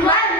one